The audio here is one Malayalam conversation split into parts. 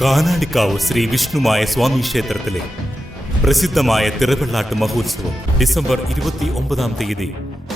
കാനാടിക്കാവ് ശ്രീ വിഷ്ണുമായ സ്വാമി ക്ഷേത്രത്തിലെ പ്രസിദ്ധമായ തിറവെള്ളാട്ട് മഹോത്സവം ഡിസംബർ 29-ാം തീയതി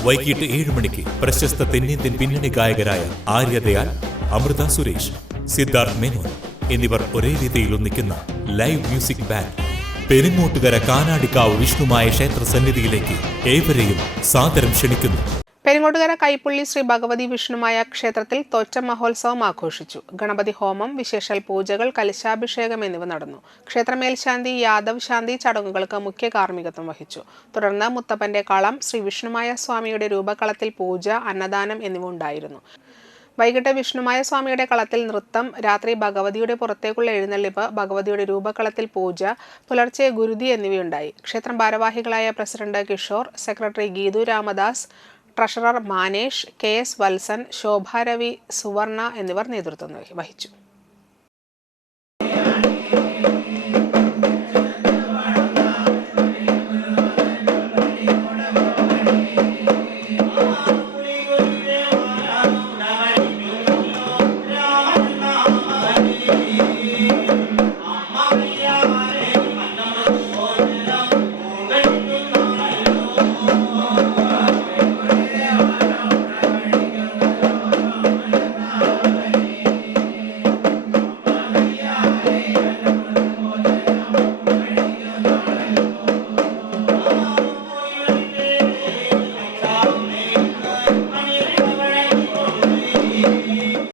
വൈകിട്ട് 7 മണിക്ക് പ്രശസ്ത തെന്നിന്ത്യൻ പിന്നണി ഗായകരായ ആര്യദയാൽ, അമൃത സുരേഷ്, സിദ്ധാർത്ഥ് മേനോൻ എന്നിവർ ഒരേ രീതിയിൽ ഒന്നിക്കുന്ന live music band Peringottukara Kanadikavu Vishnumaya ക്ഷേത്ര സന്നിധിയിലേക്ക് ഏവരെയും സാദരം ക്ഷണിക്കുന്നു. പെരിങ്ങോട്ടുകര കൈപ്പുള്ളി ശ്രീ ഭഗവതി വിഷ്ണുമായ ക്ഷേത്രത്തിൽ തൊറ്റ മഹോത്സവം ആഘോഷിച്ചു. ഗണപതി ഹോമം, വിശേഷാൽ പൂജകൾ, കലശാഭിഷേകം എന്നിവ നടന്നു. ക്ഷേത്ര മേൽശാന്തി യാദവ് ശാന്തി ചടങ്ങുകൾക്ക് മുഖ്യ കാർമ്മികത്വം വഹിച്ചു. തുടർന്ന് മുത്തപ്പന്റെ കളം, ശ്രീ വിഷ്ണുമായ സ്വാമിയുടെ രൂപകളത്തിൽ പൂജ, അന്നദാനം എന്നിവ ഉണ്ടായിരുന്നു. വൈകിട്ട് വിഷ്ണുമായ സ്വാമിയുടെ കളത്തിൽ നൃത്തം, രാത്രി ഭഗവതിയുടെ പുറത്തേക്കുള്ള എഴുന്നള്ളിപ്പ്, ഭഗവതിയുടെ രൂപകളത്തിൽ പൂജ, പുലർച്ചെ ഗുരുതി എന്നിവയുണ്ടായി. ക്ഷേത്രം ഭാരവാഹികളായ president Kishore, secretary Geethu Ramdas, treasurer Manesh, KS Valsan, Shobharavi, Suvarna എന്നിവർ നേതൃത്വം വഹിച്ചു.